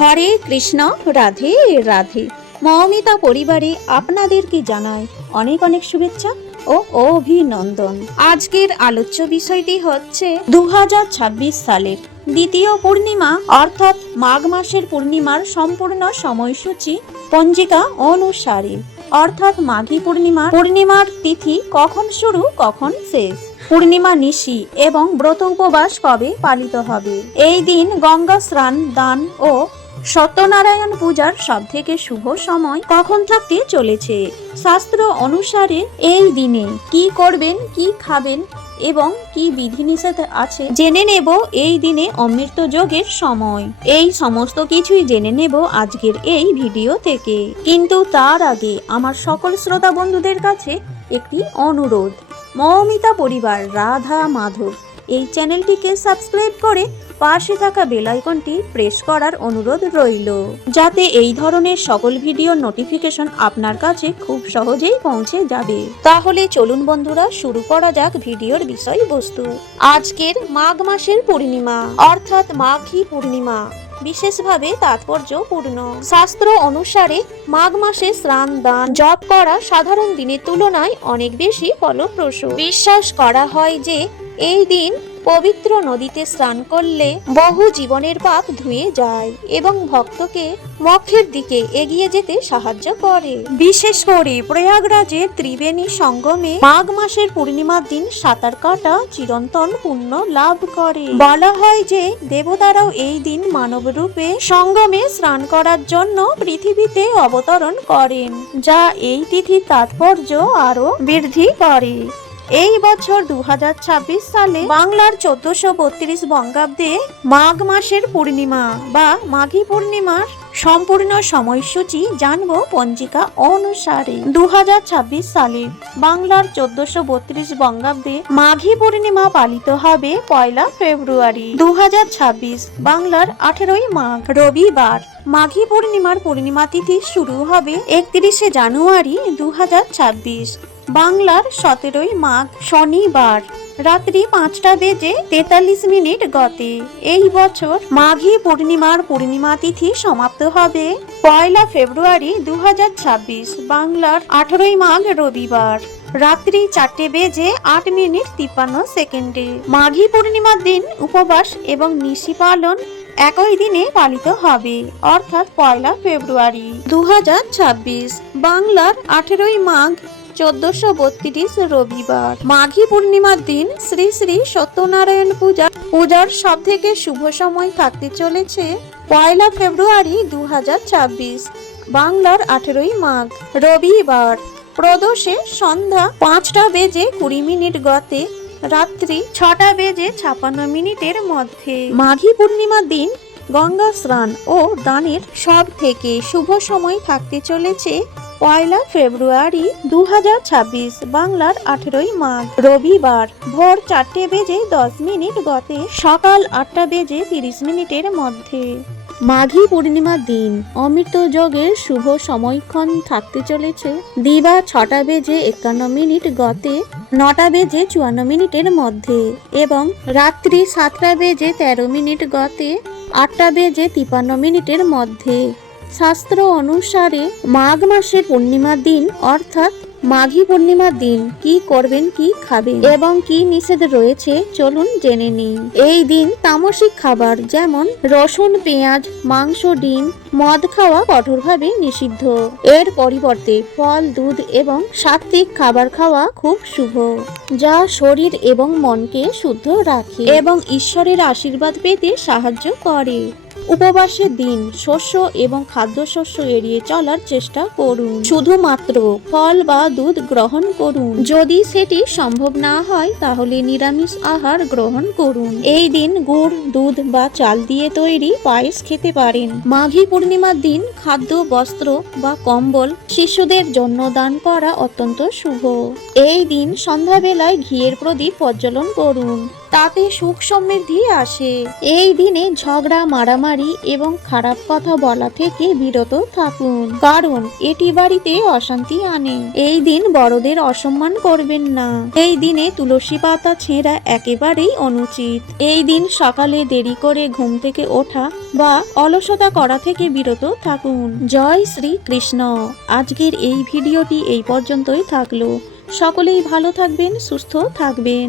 হরে কৃষ্ণ, রাধে রাধে। মৌমিতা পরিবারে আপনাদেরকে জানাই অনেক অনেক শুভেচ্ছা ও অভিনন্দন। আজকের আলোচ্য বিষয়টি হচ্ছে 2026 সালের দ্বিতীয় পূর্ণিমা অর্থাৎ মাঘ মাসের পূর্ণিমার সম্পূর্ণ সময়সূচি পঞ্জিকা অনুসারে, অর্থাৎ মাঘী পূর্ণিমার তিথি কখন শুরু কখন শেষ, পূর্ণিমা নিশি এবং ব্রত উপবাস কবে পালিত হবে। এই দিন গঙ্গা স্নান, দান ও সত্যনারায়ণ পূজার সবথেকে শুভ সময় কখন থাকতে চলেছে। শাস্ত্র অনুসারে এই দিনে কি করবেন, কি খাবেন এবং কি বিধিনিষেধ আছে জেনে নেব এই দিনে অমৃত যোগের সময়। এই সমস্ত কিছুই জেনে নেব আজকের এই ভিডিও থেকে। কিন্তু তার আগে আমার সকল শ্রোতা বন্ধুদের কাছে একটি অনুরোধ, মৌমিতা পরিবার রাধা মাধব এই চ্যানেলটিকে সাবস্ক্রাইব করে পাশে থাকা বেল আইকনটি প্রেস করার অনুরোধ রইল, যাতে এই ধরনের সকল ভিডিও নোটিফিকেশন আপনার কাছে খুব সহজেই পৌঁছে যাবে। তাহলে চলুন বন্ধুরা, শুরু করা যাক ভিডিওর বিষয়বস্তু। আজকের মাঘ মাসের পূর্ণিমা অর্থাৎ মাঘী পূর্ণিমা বিশেষভাবে তাৎপর্যপূর্ণ। শাস্ত্র অনুসারে মাঘ মাসে স্নান, দান, জপ করা সাধারণ দিনের তুলনায় অনেক বেশি ফলপ্রসূ। বিশ্বাস করা হয় যে এই দিন পবিত্র নদীতে স্নান করলে বহু জীবনের পাপ ধুয়ে যায় এবং ভক্তকে মোক্ষের দিকে এগিয়ে যেতে সাহায্য করে। বিশেষ করে প্রয়াগরাজের ত্রিবেণী সঙ্গমে মাঘ মাসের পূর্ণিমার দিন সাঁতার কাটা চিরন্তন পুণ্য লাভ করে। বলা হয় যে দেবতারাও এই দিন মানব রূপে সঙ্গমে স্নান করার জন্য পৃথিবীতে অবতরণ করেন, যা এই তিথির তাৎপর্য আরো বৃদ্ধি করে। এই বছর 2026 সালে বাংলার 1432 বঙ্গাব্দে মাঘ মাসের পূর্ণিমা বা মাঘী পূর্ণিমার সম্পূর্ণ সময়সূচি জানবো পঞ্জিকা অনুসারে। 2026 সালে বাংলার 1432 বঙ্গাব্দে মাঘী পূর্ণিমা পালিত হবে 1 ফেব্রুয়ারি 2026, বাংলার 18ই মাঘ রবিবার। মাঘী পূর্ণিমার পূর্ণিমা তিথি শুরু হবে 31 জানুয়ারি 2026, বাংলার 17ই মাঘ শনিবার রাত্রি 5:43 গতে। এই বছর মাঘী পূর্ণিমার পূর্ণিমা তিথি সমাপ্ত হবে 1 ফেব্রুয়ারি 2026, বাংলার 18ই মাঘ রবিবার রাত্রি 4:08 মাঘী পূর্ণিমার দিন উপবাস এবং নিশি পালন একই দিনে পালিত হবে, অর্থাৎ 1 ফেব্রুয়ারি 2026, বাংলার 18ই মাঘ 1432 রবিবার। মাঘী পূর্ণিমার দিন শ্রী শ্রী সত্যনারায়ণ পূজার সব থেকে শুভ সময় থাকতে চলেছে 1 ফেব্রুয়ারি 2026, বাংলার 18ই মাঘ রবিবার প্রদোষে সন্ধ্যা 5:20 গতে রাত্রি 6:56 মধ্যে। মাঘী পূর্ণিমার দিন গঙ্গা স্নান ও দানের সব থেকে শুভ সময় থাকতে চলেছে 1 ফেব্রুয়ারি 2026, বাংলার 18ই মাঘ রবিবার ভোর 4:10 গতে সকাল 8:30 মধ্যে। মাঘী পূর্ণিমার দিন অমৃত যোগের শুভ সময়ক্ষণ থাকতে চলেছে দিবা 6:51 গতে 9:54 মধ্যে এবং রাত্রি 7:13 গতে 8:53 মধ্যে। শাস্ত্র অনুসারে মাঘ মাসের পূর্ণিমার দিন অর্থাৎ মাঘী পূর্ণিমার দিন কি করবেন, কি খাবেন এবং কি নিষেধ রয়েছে চলুন জেনে নিই। এই দিন তামসিক খাবার যেমন রসুন, পেঁয়াজ, মাংস, ডিম, মদ খাওয়া কঠোরভাবে নিষিদ্ধ। এর পরিবর্তে ফল, দুধ এবং সাত্ত্বিক খাবার খাওয়া খুব শুভ, যা শরীর এবং মনকে শুদ্ধ রাখে এবং ঈশ্বরের আশীর্বাদ পেতে সাহায্য করে। উপবাসের দিন শস্য এবং খাদ্যশস্য এড়িয়ে চলার চেষ্টা করুন। শুধুমাত্র ফল বা দুধ গ্রহণ করুন। যদি সেটি সম্ভব না হয় তাহলে নিরামিষ আহার গ্রহণ করুন। এই দিন গুড়, দুধ বা চাল দিয়ে তৈরি পায়েস খেতে পারেন। মাঘী পূর্ণিমার দিন খাদ্য, বস্ত্র বা কম্বল শিশুদের জন্য দান করা অত্যন্ত শুভ। এই দিন সন্ধ্যাবেলায় ঘিয়ের প্রদীপ প্রজ্বলন করুন। তাতে সুখ সমৃদ্ধি আসে। এই দিনে ঝগড়া মারামারি এবং খারাপ কথা বলা থেকে বিরত থাকুন, কারণ এটি বাড়িতে অশান্তি আনে। এই দিন বড়দের অসম্মান করবেন না। এই দিনে তুলসী পাতা ছেঁড়া একেবারেই অনুচিত। এই দিন সকালে দেরি করে ঘুম থেকে ওঠা বা অলসতা করা থেকে বিরত থাকুন। জয় শ্রী কৃষ্ণ। আজকের এই ভিডিওটি এই পর্যন্তই থাকলো। সকলেই ভালো থাকবেন, সুস্থ থাকবেন।